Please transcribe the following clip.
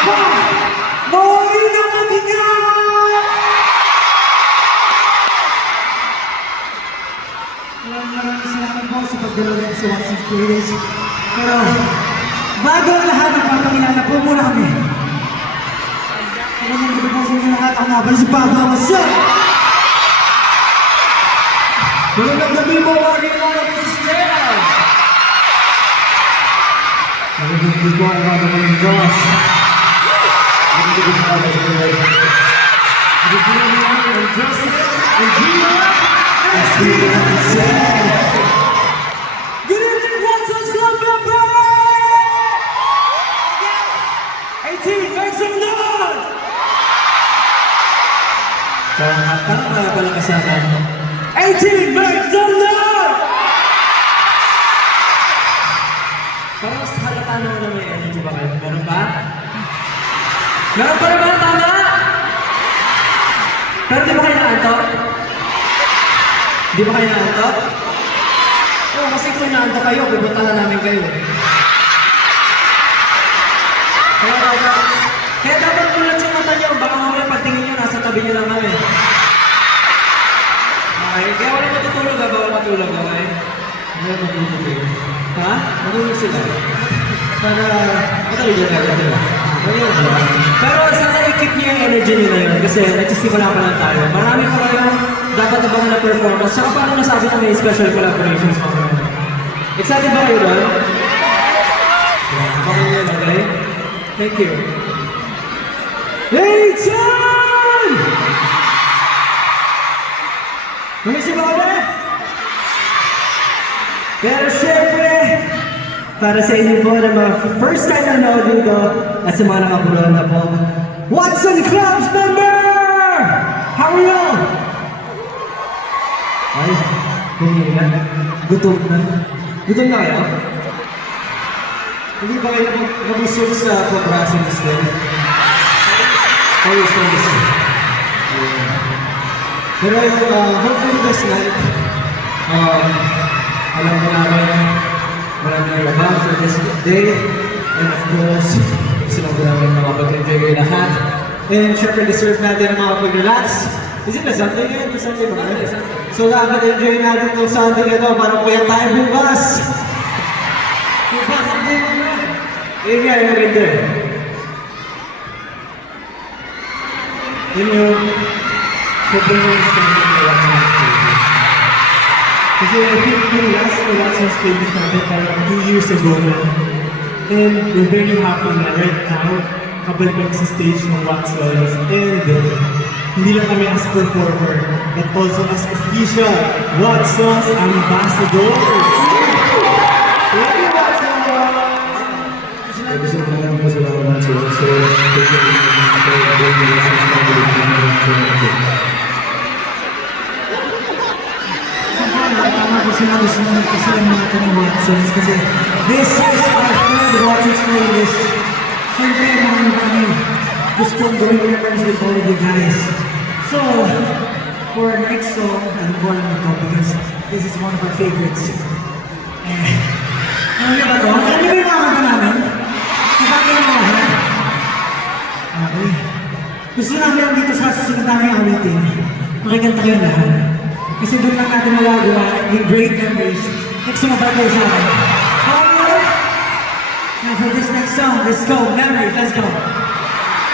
Aba! Mori na mabigat! Maraming salamat po sa pagdalaw din sa Watson's Playlist. Pero, bago ang lahat, magpapakilala po muna kami. Magandang gabi po sa inyo lahat. Ako nga pala si Pablo Amasya. Magandang gabi po, makakilala po si Stella. Magandang gabi po, ang mga ng Diyos. Magandang gabi po, ang mga ng Diyos. Magandang gabi po, ang Joseph, ang Gina, and Steven. Good evening, Watson's Club member! 18, make some noise! Parang pala kasama. 18, make some noise! Parang sa halata naman na may energy ba kayo? Meron ba? Meron pa naman, tama? Pero di ba kayo naantok? Di ba kayo naantok? Oo, kasi kung naantok kayo, pupuntahan namin kayo. Kaya dapat mulat yung mata nyo, baka mamaya pagtingin nyo, nasa tabi nyo lang namin. Okay, kaya walang matutulog ha, bawal matulog, okay? Hindi matutulog. Ha? Matulog sila. Para, matulog yun lang, diba? Pero sana i-keep niyo yung energy nyo na yun, kasi nagsisimula pa lang tayo. Marami pa kayong dapat abangan na performance, saka paano nasabi na may special collaborations pa kayo. Excited ba kayo doon? Okay yun, okay? Thank you. Hey, John! Namisip ako ba? Pero syempre, para sa inyo po na mga first time na nanood dito at sa mga nakapuloan na po, Watson Clubs member! How are you? Ay, kumira. Gutom na. Gutom na kayo? Hindi ba kayo nabusog sa pag-brasing this day? Always from this day. Pero hopefully this night, alam mo namin, marami ng laban for this day. And of course, gusto lang po namin makapag-enjoy kayo lahat. And syempre, deserve natin ang makapag-relax. Is it a Sunday yun? Sunday ba? So dapat enjoy natin itong Sunday ito para puyat tayo bukas. Bukas, Sunday naman. Yun nga, yung rin din. Yun yung sobrang yung standing na Watson's Playlist. Kasi I think yung last na Watson's Playlist natin parang 2 years ago na. And we're very happy na right now, kabalik kami sa stage ng Watson's. And hindi lang kami as performer, but also as official Watson's ambassador. Thank you, Watson's! Gusto ko lang pasalamat sa Watson's. Tama ko sila gusto naman kasi lang mga ng Watson's kasi this is our third Watson's Playlist. Siyempre, mga kami gustong gawin reference with all of you guys. So, for our next song, I'm calling it up because this is one of our favorites. Ano ba ito? Ano ba yung mga kanta namin? Nakakita mo ba? Okay. Gusto namin lang dito sa susunod namin awitin. Makikanta kayo lahat. Kasi doon lang natin magagawa yung great memories. Next sumabay kayo sa akin. Okay? Now for this next song, let's go. Memories, let's go.